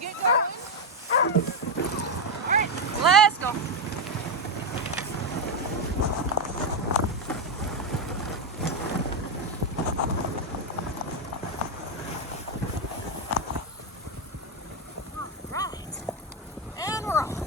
to get going? All right, let's go. All right, and we're off.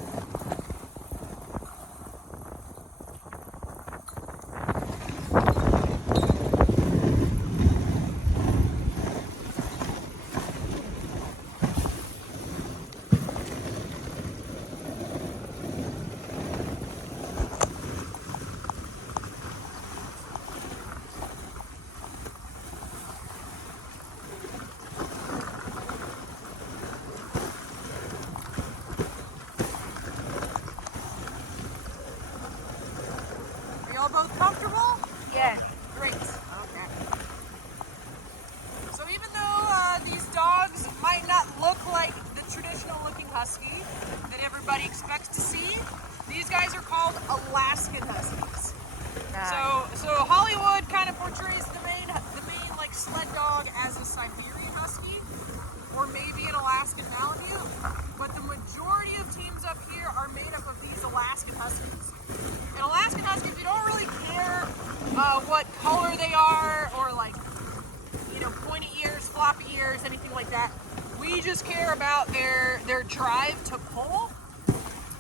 Are y'all both comfortable? Yes. Great. Okay. So even though these dogs might not look like the traditional looking husky that everybody expects to see, these guys are called Alaskan Huskies. Nice. So Hollywood kind of portrays the main like sled dog as a Siberian Husky or maybe an Alaskan Malamute, but the majority of teams up here are made up of these Alaskan Huskies. And Alaskan Huskies, we don't really care what color they are or like, you know, pointy ears, floppy ears, anything like that. We just care about their drive to pull,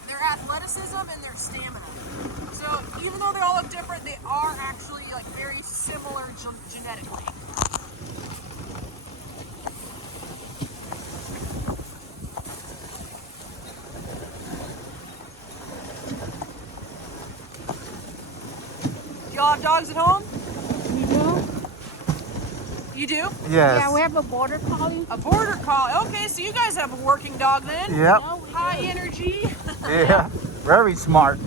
their athleticism, and their stamina. So even though they all look different, they are actually like very similar genetically. Do y'all have dogs at home? You do? You do? Yes. Yeah, we have a border collie. A border collie. Okay, so you guys have a working dog then? Yep. No, we High do. energy. Yeah. Very smart.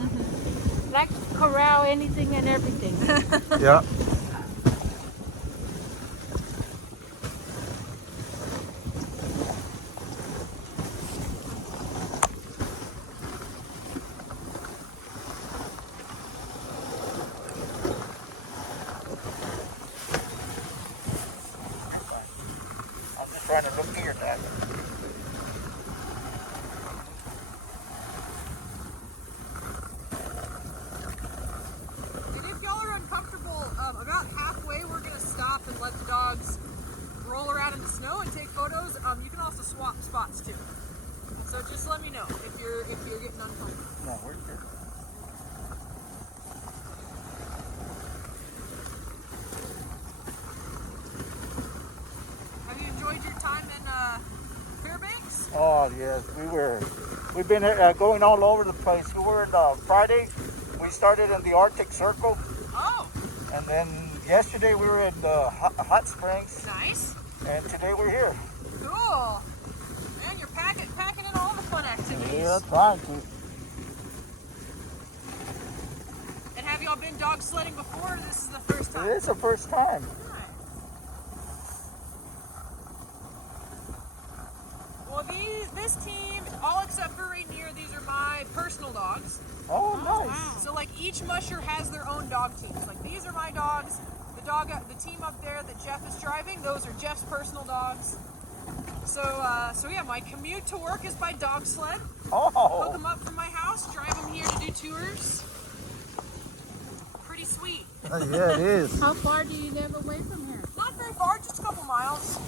Like corral anything and everything. Yep. I'm just trying to look here, Dad. And if y'all are uncomfortable, about halfway we're gonna stop and let the dogs roll around in the snow and take photos. You can also swap spots too. So just let me know if you're getting uncomfortable. No, we're good. Have you enjoyed your time in Fairbanks? Oh yes, we've been going all over the place. We were in Friday. We started in the Arctic Circle, Oh, and then yesterday we were in Hot Springs, nice. and today we're here. Cool. Man, you're packing in all the fun activities. Yeah, trying to. And have y'all been dog sledding before, or this is the first time? It is the first time. Nice. Well, this team, all except for Rainier, these are my personal dogs. Oh, nice. So like each musher has their own dog teams. Like these are my dogs. The team up there that Jeff is driving, those are Jeff's personal dogs. So yeah, my commute to work is by dog sled. Hook Oh, them up from my house, drive them here to do tours. Pretty sweet. yeah, it is. How far do you live away from here? Not very far, just a couple miles.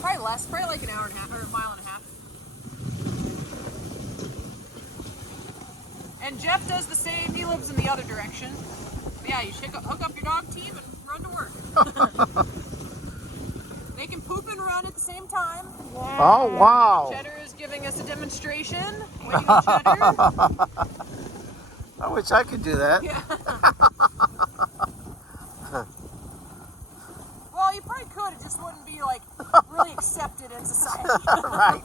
Probably less, probably like an hour and a half or a mile and a half. And Jeff does the same. He lives in the other direction. But yeah, you should hook up your dog team and run to work. They can poop and run at the same time. Oh, wow. Cheddar is giving us a demonstration. Way to go, Cheddar. I wish I could do that. Yeah. Well, you probably could. It just wouldn't be like really accepted in society. Right.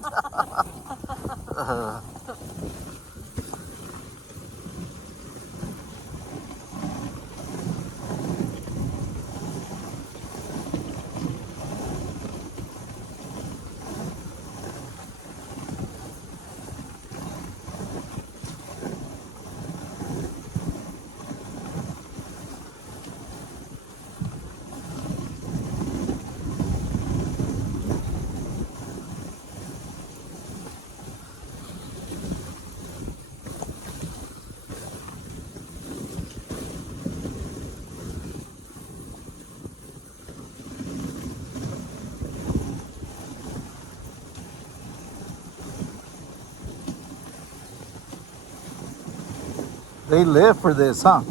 They live for this, huh?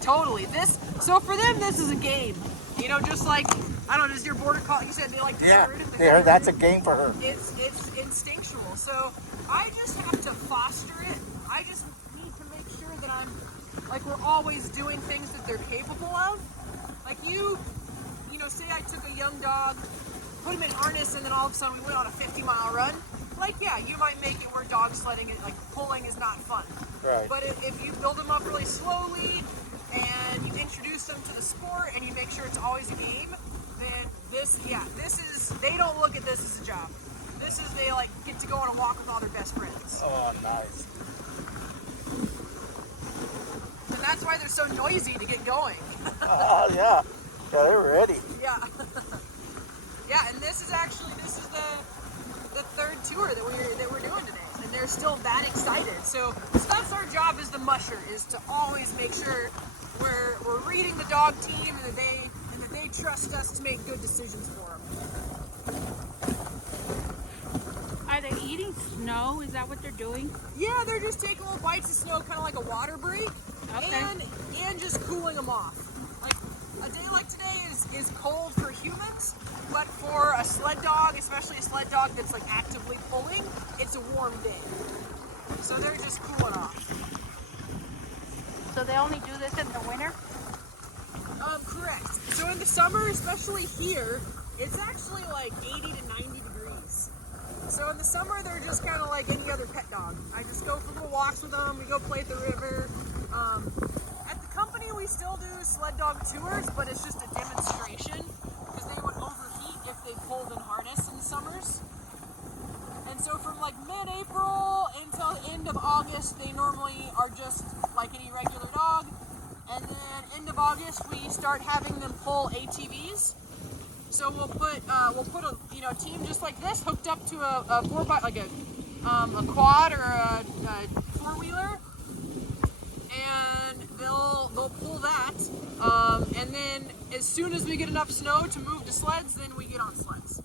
Totally. So for them, this is a game. You know, just like, I don't know, does your border collie, you said they like to herd? Yeah, that's a game for her. It's instinctual. So I just have to foster it. I just need to make sure that we're always doing things that they're capable of. Like say I took a young dog, put him in harness, and then all of a sudden we went on a 50-mile run. Like, yeah, you might make it where dog sledding, like pulling is not fun. Right. But if you build them up really slowly, and you introduce them to the sport, and you make sure it's always a game, then they don't look at this as a job. This is, they like get to go on a walk with all their best friends. Oh, nice. And that's why they're so noisy to get going. Oh, yeah. Yeah, they're ready. Yeah. Yeah, and this is the third tour that we're doing today, and they're still that excited. So that's our job as the musher, is to always make sure we're reading the dog team and that they trust us to make good decisions for them. Are they eating snow? Is that what they're doing? Yeah, they're just taking little bites of snow, kind of like a water break, Okay. and just cooling them off. Like a day like today is cold for humans, but for a sled dog, especially a sled dog that's like actively pulling, it's a warm day. So they're just cooling off. So they only do this in the winter? Correct. So in the summer, especially here, it's actually like 80 to 90 degrees. So in the summer, they're just kind of like any other pet dog. I just go for little walks with them. We go play at the river. At the company, we still do sled dog tours, but it's just a demonstration because they would overheat if they pulled in harness in the summers. And so from like mid-April until the end of August, they normally are just like any regular dog. And then end of August, we start having them pull ATVs. So we'll put a team just like this hooked up to a quad or a four-wheeler, and they'll pull that. And then as soon as we get enough snow to move to sleds, then we get on sleds.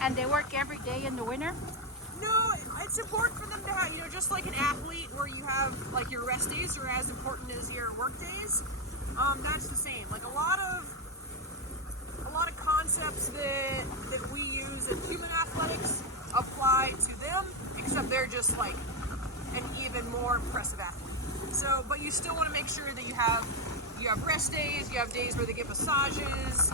And they work every day in the winter? No, it's important for them to have, just like an athlete where you have like your rest days are as important as your work days. That's the same. Like a lot of concepts that we use in human athletics apply to them, except they're just like an even more impressive athlete. So, but you still want to make sure that you have rest days, you have days where they get massages.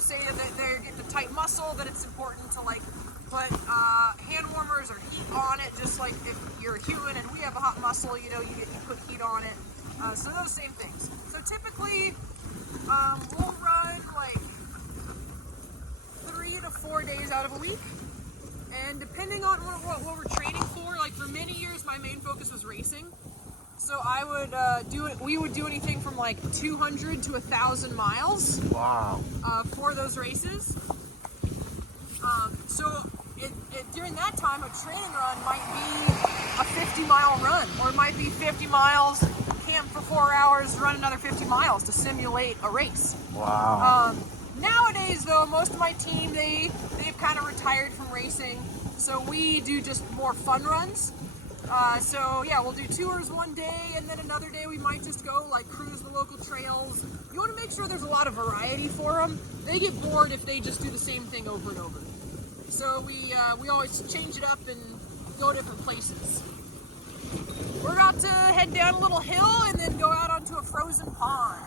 Say that they're getting a tight muscle, that it's important to like put hand warmers or heat on it, just like if you're a human and we have a hot muscle, you put heat on it. So those same things. So typically, we'll run like 3 to 4 days out of a week. And depending on what we're training for, like for many years, my main focus was racing. So I would we would do anything from like 200 to 1,000 miles. Wow. For those races. So during that time, a training run might be a 50-mile run, or it might be 50 miles, camp for 4 hours, run another 50 miles to simulate a race. Wow. Nowadays, though, most of my team, they've kind of retired from racing, so we do just more fun runs. So yeah, we'll do tours one day, and then another day we might just go like cruise the local trails. You want to make sure there's a lot of variety for them. They get bored if they just do the same thing over and over. So we always change it up and go different places. We're about to head down a little hill and then go out onto a frozen pond.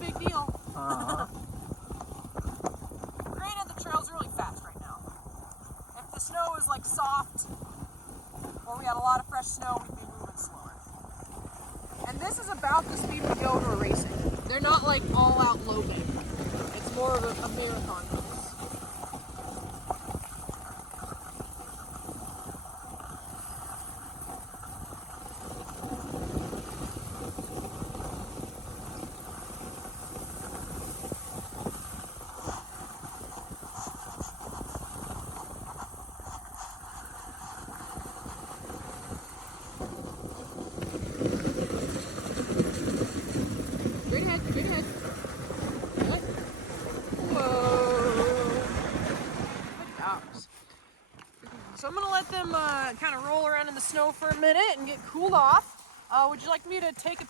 big deal. Uh-huh. Granted, the trail's really fast right now. If the snow is like soft, or we had a lot of fresh snow, we'd be moving slower. And this is about the speed we go when we're racing. They're not like all out loping. It's more of a marathon pace. Straight ahead, straight ahead. What? Whoa. Good gosh. So I'm gonna let them kind of roll around in the snow for a minute and get cooled off. Would you like me to take a